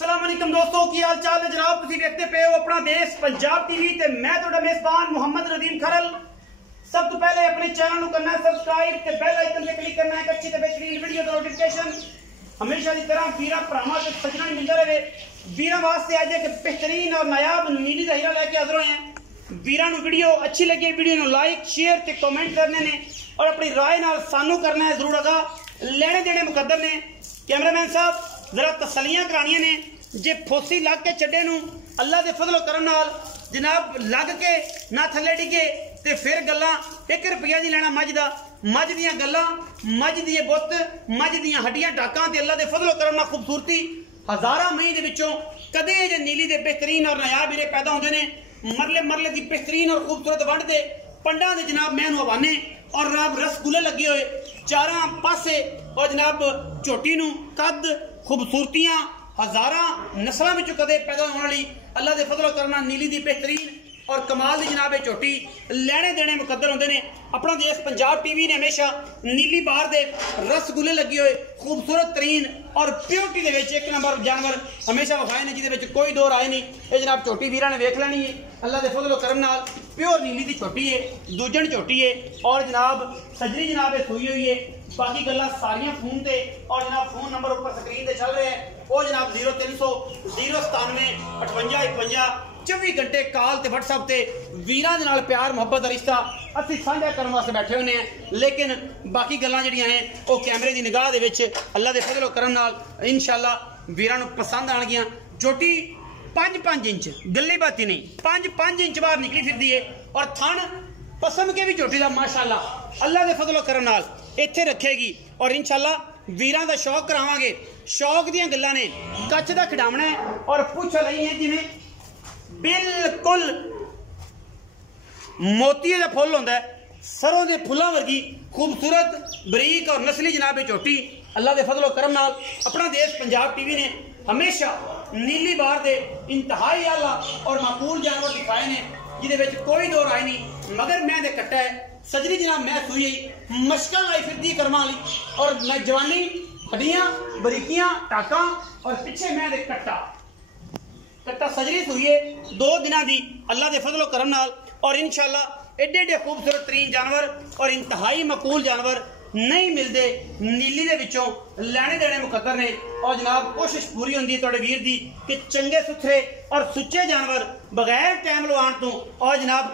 अस्सलाम वालेकुम दोस्तों, की हाल चाल है जनाब। तुम देखते पे हो अपना देश पंजाब टीवी ते मैं तुहाडा मेजबान मोहम्मद नदीम खरल। सब तो पहले अपने चैनल को करना है सब्सक्राइब ते बेल आइकन पे क्लिक करना है एक अच्छी ते बेहतरीन वीडियो दा नोटिफिकेशन हमेशा की तरह वीरा भरावां ते सजना मिलता रहे। वीरा वास्ते आज एक बेहतरीन और नायाब नीली दा हीरा लेके हाजिर होए हैं। वीरा नु वीडियो अच्छी लगी वीडियो नु लाइक शेयर ते कमेंट करने ने और अपनी राय नाल सानू करना है जरूर अगा। लेने देने मुकद्दर ने। कैमरामैन साहब जरा तसलियां करानियां ने। जे फोसी लग के चड्डे नू अल्लाह दे फजलो करम नाल जनाब लग के ना थले डिगे ते फिर गल्लां 1 रुपया नहीं लेना मज दा। मज दियां गल्लां, मज दिए बुत, मज दियां हड्डियां टाकां ते अल्लाह दे फजलो करम नाल खूबसूरती हजारां मई दे विचों कदे जे नीली दे बेहतरीन और नायाब हीरे पैदा होंदे ने। मरले मरले दी बेहतरीन और खूबसूरत वंड दे पंडा दे जनाब मैनू हवाने और जनाब रसगुल्ले लगे हुए चारां पासे और जनाब झोटी नू कद खूबसूरतियां हजारां नस्लों में कदे पैदा होने वाली अल्लाह के फजलो करना नीली दी बेहतरीन और कमाल की जनाब झोटी लेने देने मुकद्दर होंगे ने। अपना देश पंजाब टीवी ने हमेशा नीली बार दे रसगुल्ले लगे हुए खूबसूरत तरीन और प्योरिटी के एक नंबर जानवर हमेशा विखाए ने जिहदे विच कोई दो राय नहीं। ये जनाब झोटी वीरा ने वेख लेनी है अल्लाह के फजलो करम नाल प्योर नीली की झोटी है, दूजन झोटी है और जनाब सजरी जनाब सुई हुई है। बाकी गल्लां सारियां फोन ते और जनाब फोन नंबर ऊपर स्क्रीन ते चल रहे हैं वो जनाब 0300 097 58 51 24 घंटे कॉल ते व्हाट्सएप ते वीरां दे नाल प्यार मुहब्बत दा रिश्ता असीं साझा करन वास्ते बैठे होने हैं। लेकिन बाकी गल्लां जिहड़ियां ने वो कैमरे दी निगाह दे विच अल्लाह दे फजलो करम नाल इंशाअल्लाह वीरां नूं पसंद आणगियां। झोटी 5-5 इंच गल्ली बाती नहीं 5-5 इंच बाहर निकली फिरदी है और थन पसंद के भी झोटी दा माशाअल्लाह अल्लाह दे फजलो करम नाल इत्थे रखेगी और इंशाअल्लाह वीरां दा शौक करावांगे। शौक दियां गल्लां ने कच्च दा खिडावना है और पुछ लई है जिवें बिल्कुल मोती का फुल होंदा है सरों के फुलों वर्गी खूबसूरत बरीक और नस्ली जनाब झोटी अल्लाह के फजलो करम नाल अपना देश पंजाब टीवी ने हमेशा नीली बार दे इंतहाई आला और माकूल जानवर दिखाए ने जिहदे विच कोई दो राय नहीं। मगर मैं दे कट्टा है सजरी जनाब मैं सुई मशकां लाई फिरदी करमां वाली और मैं जवानी हड्डियां बरीकियां टाकां और पिछे मैं दे कट्टा सजरी सुईए 2 दिनां दी अल्लाह दे फजलो करम नाल और इंशाअल्लाह एडे एडे खूबसूरत तरीन जानवर और इंतहाई मकूल जानवर नहीं मिलते नीली दे विचों लेने देने मुकद्दर ने। और जनाब कोशिश पूरी होंदी है तुहाडे वीर दी कि चंगे सुथरे और सुच्चे जानवर बगैर टाइम लवाण तो और जनाब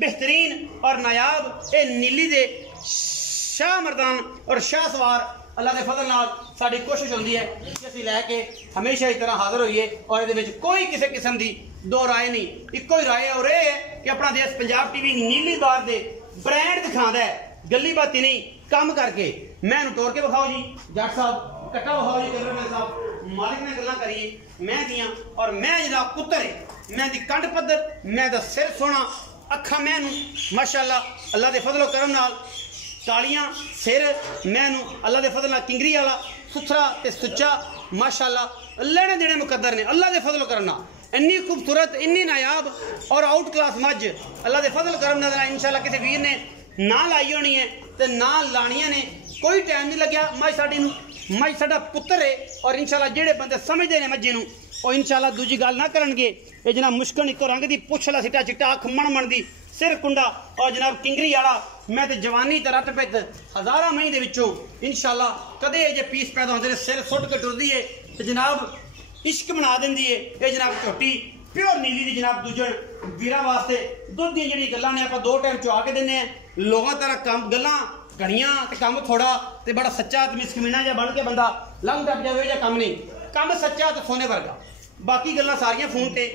बेहतरीन और नायाब ये नीली दे शाह मर्दान और शाह सवार अल्लाह के फजल नाल साडी कोशिश होंदी है कि असीं लैके हमेशा इस तरह हाजिर होइए और इहदे विच कोई किसी किस्म की दो राय नहीं। इक्को ही राय और यह है कि अपना देश पंजाब टीवी नीली बार दे ब्रांड दिखाता है गली बाती नहीं काम करके। मैं तोड़ के विखाओ जी जट साहब कट्टा विखाओ जी कैमरामैन साहब मालिक ने गल्लां करिए मैं दियां और मैं जनाब पुत्तर है मैं दी कंड पद्धर मैं दा सिर सोना अखा मैनू माशाअल्लाह अल्लाह दे फजलो करम नाल कालियां सिर मैनू अल्लाह दे फजल नाल किंगरी वाला सुथरा ते सुच्चा माशाअल्लाह लेने देने मुकद्दर ने अल्लाह दे फजलो करना। इन्नी खूबसूरत इन्नी नायाब और आउट क्लास मज अल्लाह दे फजल करम नाल इंशाअल्लाह किसी वीर ने ना लाई होनी है ते ना लानियां ने कोई टाइम नहीं लग्या। मज साडी नूं मज साडा पुत्तर है और इंशाअल्लाह जेड़े बंदे समझदे ने मज्जे नूं और इंशाअल्लाह दूजी गल ना करनगे। ये जनाब मुश्किल इको रंग दी पुछ ला सिटा चिट्टा अख मन दी सिर कुंडा और जनाब किंगरी वाला मैं तो जवानी ते रट पित हजारां मई दे विचों इंशाअल्लाह कदे जे पीस पैदा होंदे ने सिर सुट के टुरदी है ते जनाब इश्क बना देंदी है। ये जनाब झोटी प्योर नीली दी जनाब दूजन वीरां वास्ते दुध दी जिहड़ी गल्लां ने आपां 2 टाइम चुआ के दिंदे हैं। लोगां तरह काम गल्लां घड़ियां ते काम थोड़ा ते बड़ा सच्चा ते मिसकमीना जिहा बन के बंदा लंघ टप जावे इहो काम नहीं काम सच्चा ते सोने वर्गा। बाकी गल्लां सारियां फोन ते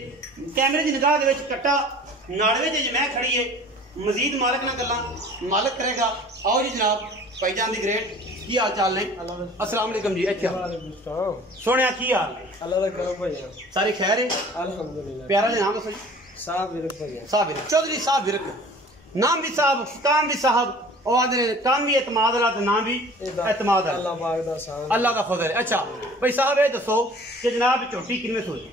कैमरे की निगाह दे विच कट्टा नाड़वे च मैं खड़ी है मजीद मालिक नाल गल्लां मालिक करेगा। आओ जी जनाब भाईजान दी ग्रेट की हाल चाल ने अस्सलाम वालेकुम जी अच्छा सोने की हाल अल्लाह दा करम भाई सारी खैर है अल्हम्दुलिल्लाह। प्यारा जी नाम दसो जी साहब विरक भाई साहब विरक चौधरी साहब विरक नाम भी साहब काम भी साहब और आदे काम भी एतमाद वाला ते नाम भी एतमाद है अल्लाह पाक दा साहब अल्लाह का फजल है। अच्छा भाई साहब ये दसो कि जनाब झोटी किनवे सोई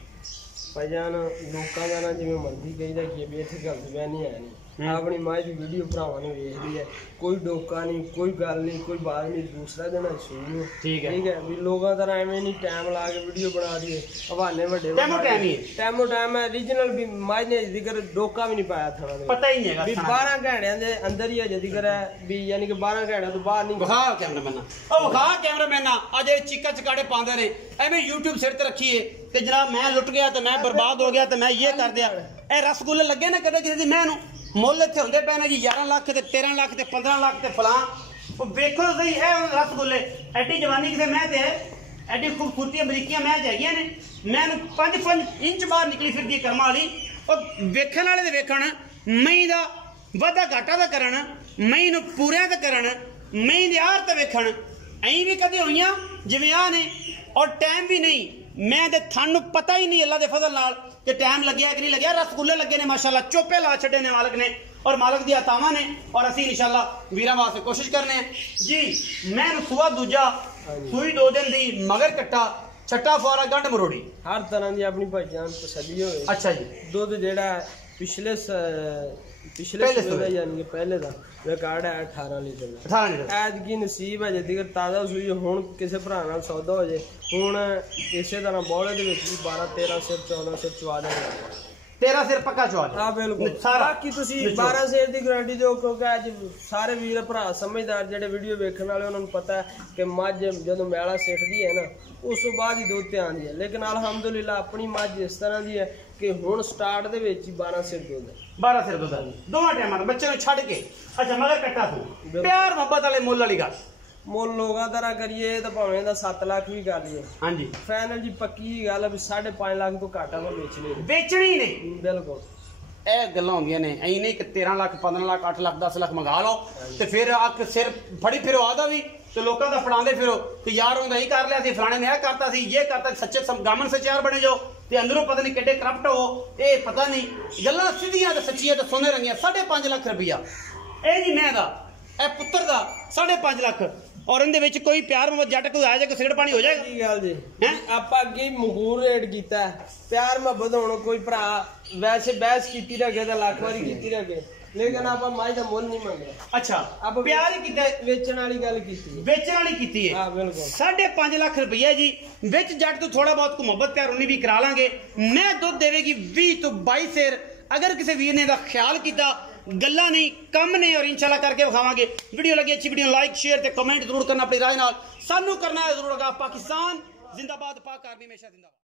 भाईजान लोकां दा ना जिवें मर्जी कहीदा कि इत्थे गल बयानी है नहीं ਆਪਣੀ ਮਾਂ ਦੀ ਵੀਡੀਓ ਭਰਾਵਾਂ ਨੂੰ ਵੇਖਦੀ ਹੈ, ਕੋਈ ਡੋਕਾ ਨਹੀਂ, ਕੋਈ ਗੱਲ ਨਹੀਂ, ਕੋਈ ਬਾਤ ਨਹੀਂ, ਦੂਸਰਾ ਦਿਨ ਸੂਈ ਠੀਕ ਹੈ ਵੀ ਲੋਕਾਂ ਤਰ੍ਹਾਂ ਐਵੇਂ ਨਹੀਂ ਟਾਈਮ ਲਾ ਕੇ ਵੀਡੀਓ ਬਣਾ ਦਈਏ ਹਵਾਲੇ ਵੱਡੇ ਟਾਈਮੋ ਟਾਈਮ ਹੈ ਰੀਜਨਲ ਵੀ ਮਾਂ ਨੇ ਜ਼ਿਕਰ ਡੋਕਾ ਵੀ ਨਹੀਂ ਪਾਇਆ ਥਾਣਾ ਦੇ ਪਤਾ ਹੀ ਨਹੀਂ ਹੈਗਾ ਵੀ 12 ਘੰਟਿਆਂ ਦੇ ਅੰਦਰ ਹੀ ਅਜੇ ਜ਼ਿਕਰ ਹੈ ਵੀ ਯਾਨੀ ਕਿ 12 ਘੰਟਿਆਂ ਤੋਂ ਬਾਹਰ ਨਹੀਂ ਵਿਖਾ ਕੈਮਰਾਮੈਨ ਅਜੇ ਚੀਕਾ ਚਕਾੜੇ ਪਾਉਂਦੇ ਨੇ ਐਵੇਂ YouTube ਸਿਰ ਤੇ ਰੱਖੀਏ ਤੇ ਜਨਾਬ ਮੈਂ ਲੁੱਟ ਗਿਆ ਤੇ ਮੈਂ ਬਰਬਾਦ ਹੋ ਗਿਆ ਤੇ ਮੈਂ ਇਹ ਕਰ ਦਿਆ। ਇਹ ਰਸਗੁੱਲੇ ਲੱਗੇ ਨਾ ਕਦੇ ਕਿਸੇ ਦੀ ਮੈਂ ਨੂੰ ਮੁੱਲ ਇੱਥੇ ਹੁੰਦੇ ਪਏ ਨੇ ਜੀ 11 ਲੱਖ ਤੇ 13 ਲੱਖ ਤੇ 15 ਲੱਖ ਤੇ ਫਲਾਂ। ਉਹ ਵੇਖੋ ਸਹੀ ਇਹ ਰਸਗੁੱਲੇ ਐਡੀ ਜਵਾਨੀ ਕਿਸੇ ਮੈਂ ਤੇ ਐਡੀ ਖੂਬਸੂਰਤੀਆਂ ਬਰੀਕੀਆਂ ਮੈਂ ਹੈਗੀਆਂ ਨੇ ਮੈਂ 5 ਇੰਚ ਬਾਹਰ ਨਿਕਲੀ ਫਿਰਦੀ ਕਰਮਾਂ ਵਾਲੀ। ਉਹ ਵੇਖਣ ਵਾਲੇ ਦੇ ਵੇਖਣ ਮਈ ਦਾ ਵਾਧਾ ਘਾਟਾ ਦਾ ਕਰਨ ਮਈ ਨੂੰ ਪੂਰਿਆਂ ਦਾ ਕਰਨ ਮਈ ਦੀ ਆਰ ਤੇ ਵੇਖਣ ਐਂ ਵੀ ਕਦੇ ਹੋਈਆਂ ਜਿਵੇਂ ਆ ਨੇ ਔਰ ਟਾਈਮ ਵੀ ਨਹੀਂ मैं ते थानू पता ही नहीं अल्लाह दे फजल नाल कि टाइम लग्या कि नहीं लग्या। रसगुल्ले लगे ने माशाअल्लाह चोपे ला छड़े ने मालिक ने और मालिक दी अतावां ने और असीं इंशाअल्लाह वीरां वास्ते कोशिश करने जी। मैं सुबह दूजा सूई 2 दिन दी मगर कट्टा छट्टा फुआरा गंढ मरोड़ी हर तरह की अपनी भाईजान तसल्ली होए। अच्छा जी दुध जेड़ा पिछले यानी कि पहले दा रिकॉर्ड है 18 लीटर ऐद की नसीब है जदी ताज़ा सूई हुण किसी भरा नाल सौदा हो जाए हुण इसे तरह बौले दे विच भी 12 13 सिर 14 सिर चवा देंगे 13 सिर पक्का चवा हाँ बिल्कुल बाकी तुसी 12 सिर की गारंटी दो क्योंकि अज सारे वीर भरा समझदार जेडे वीडियो वेखण वाले उन्होंने पता है कि मझ जदों मैला सिटदी है ना उस तो बाद ही दुध ते आंदी है। लेकिन अलहमदुलिल्लाह अपनी मझ इस तरह की है कि हुण स्टार्ट दे विच ही 12 सिर दुध है 12 सिर दुध दोवां टाइमां बच्चे नूं छड्ड के। अच्छा मगर कट्टा तू प्यार मोहब्बत वाले मुੱਲ वाली गल मुल लोगों तरह करिए तो भावें दा 7 लाख भी कर लिए हाँ जी फाइनल जी पक्की गल भी 5.5 लाख तो घाटा को बेचनी नहीं बिल्कुल। ਇਹ ਗੱਲਾਂ ਹੁੰਦੀਆਂ ਨੇ ਐਂ ਨਹੀਂ ਕਿ 13 ਲੱਖ 15 ਲੱਖ 8 ਲੱਖ 10 ਲੱਖ ਮੰਗਾ ਲਓ ਤੇ ਫਿਰ ਅੱਖ ਸਿਰ ਫੜੀ ਫਿਰੋ ਆਦਾ ਵੀ ਤੇ ਲੋਕਾਂ ਦਾ ਫੜਾਉਂਦੇ ਫਿਰੋ ਕਿ ਯਾਰ ਉਹਦਾ ਹੀ ਕਰ ਲਿਆ ਸੀ ਫਲਾਣੇ ਨੇ ਇਹ ਕਰਤਾ ਸੀ ਇਹ ਕਰਤਾ ਸੱਚੇ ਗਾਮਨ ਸਚਿਆਰ ਬਣੇ ਜਾਓ ਤੇ ਅੰਦਰੋਂ ਪਤਾ ਨਹੀਂ ਕਿੱਡੇ ਕਰਪਟ ਹੋ ਇਹ ਪਤਾ ਨਹੀਂ ਗੱਲਾਂ ਸਿੱਧੀਆਂ ਤੇ ਸੱਚੀਆਂ ਤੇ ਸੋਨੇ ਰੰਗੀਆਂ 5.5 ਲੱਖ ਰੁਪਈਆ ਇਹ ਜੀ ਮੈਂ ਦਾ ਇਹ ਪੁੱਤਰ ਦਾ 5.5 ਲੱਖ और इनदे विच कोई प्यार मोहब्बत जट कोई आ जाएगा सिगरेट पानी हो जाएगा की गल जी हैं आपा अगे मखूर रेट कीता प्यार मोहब्बत होण कोई भरा वैसे बहस कीती रखे ते लाख वारी कीती रखे लेकिन आपा माई दा मुल नहीं मंगया। अच्छा आप प्यार ही कीता वेचण वाली गल कीती है हां बिल्कुल 5.5 लाख रुपया जी विच जट तो थोड़ा बहुत को मोहब्बत प्यार उन्नी भी करा लांगे मैं दुध देवेगी 20 तो 22 सिर अगर किसी वीर ने दा ख्याल कीता गल्ला नहीं कम ने और इंशाल्लाह करके विखावांगे। वीडियो लगी अच्छी वीडियो लाइक शेयर ते कमेंट जरूर करना अपनी राय नाल सानू करना है जरूर। पाकिस्तान जिंदाबाद पाक आर्मी हमेशा जिंदाबाद।